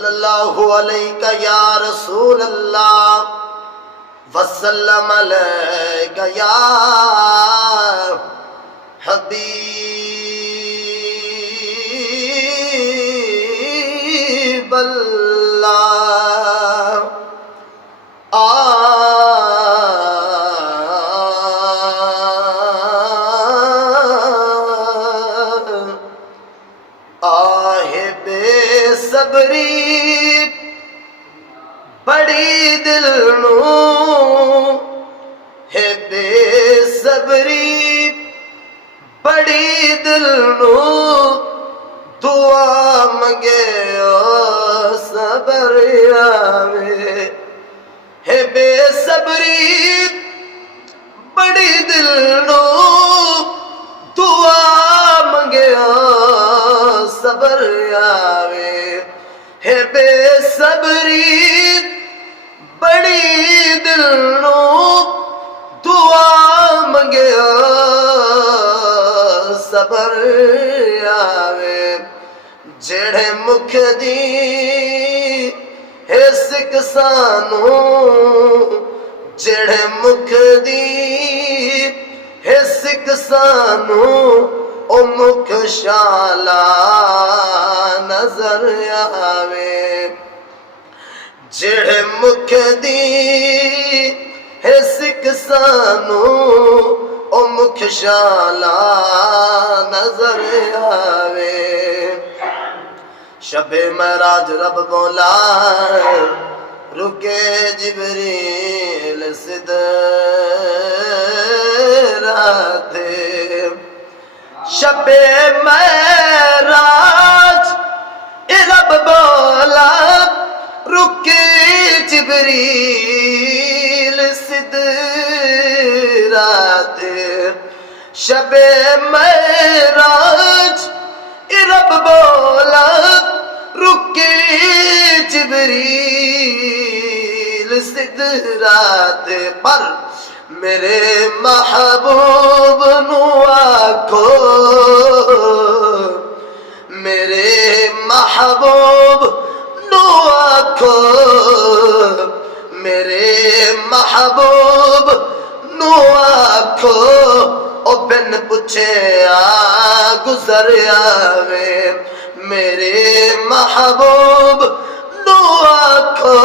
सल्लल्लाहु अलैका या रसूल अल्लाह वसल्लम अलैका या हबीब अल्लाह। आहे बेसब्री बड़ी दिल नू है बेसब्री बड़ी दिल नू दुआ मंगे ओ सबर आवे है बेसब्री बड़ी दिल नू दुआ मंगे ओ सबर आवे है बेसब्री बड़ी दिल नू दुआ मंगे सबर आवे जेड़े मुख दी है सिक सानू जेड़े मुख दी है सिक सानू ओ मुख शाला नजर आवे जेड़े मुख दी है सिक सानू ओ मुख शाला नजर आवे शबे महराज रब बोला रुके जिब्रील सिदराते शबे महराज रब बोला रुके जिब्रील सिदराते शबे महराज रब बोला रुके जिब्रील सिदराते पर मेरे महबूब नु आखो मेरे महबूब नु आखो मेरे महबूब नु आखो ओ बिन पुछे आ गुजर आवे मेरे महबूब नु आखो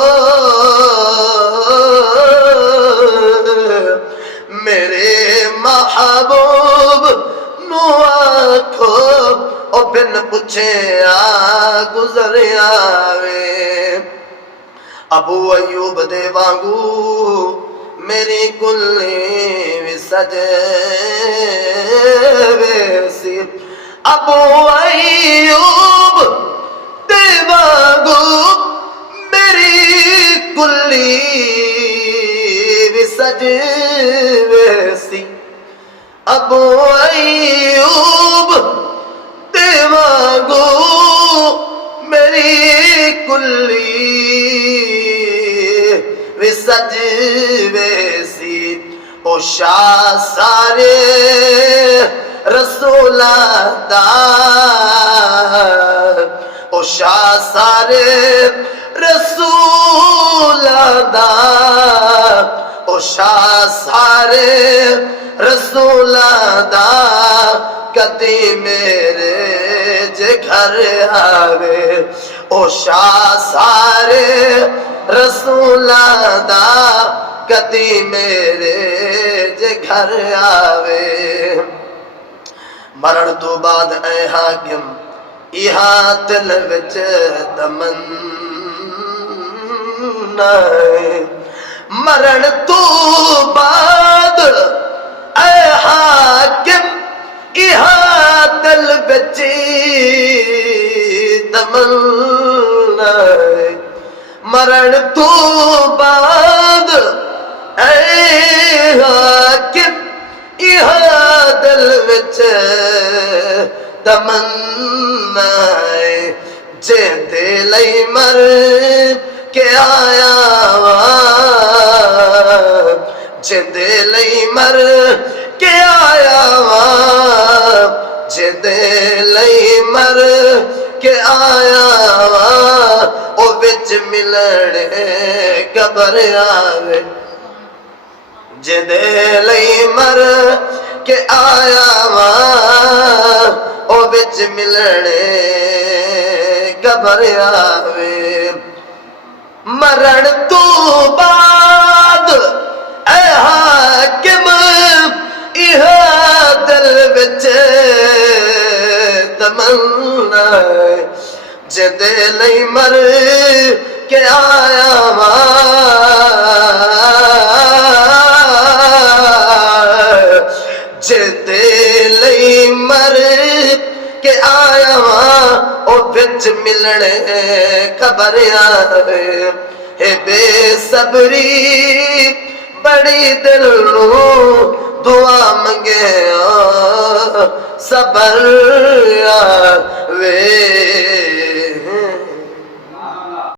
मेरे महबूब नु आखो ओ बिन पुछे आ गुजर आवे अबू अयूब दे वांगू मेरी कुल्ली विसजे वेसी अबू अयूब दे वांगू मेरी कुल्ली विसजे वेसी अबू अयूब दे वांगू मेरी कुल्ली विसज वेसी ओ शाह सारे रसूला दा ओ शाह सारे रसूला दा ओ शाह सारे रसूला दा कदी मेरे जे घर आवे ओ शाह सारे रसूला दा कदी मेरे जे घर आवे मरण तो बाद ऐ हाकिम इहा दिल विच तमन्ना मरण तो बाद ऐ हाकिम इहा दिल विच तमन्ना मरण तो बाद ऐ हाकिम इहा दिल विच तमन्ना जेंदे लई मर के आया वा जिंदे लई मर के आया वा जिंदे लई मर के आया वा ओ बिच मिलने कबर आवे जिदे लई मर के आया वा ओ बिच मिलने कबर आवे मरण तू बाद ऐ हाकिम इहा दिल विच तमन्ना जिदे लई मर के आया वा जिदे लई मर के आया वा ओ बिच मिलने खबर आवे हे बेसबरी बड़ी दिल दुआ मंगे सबर आवे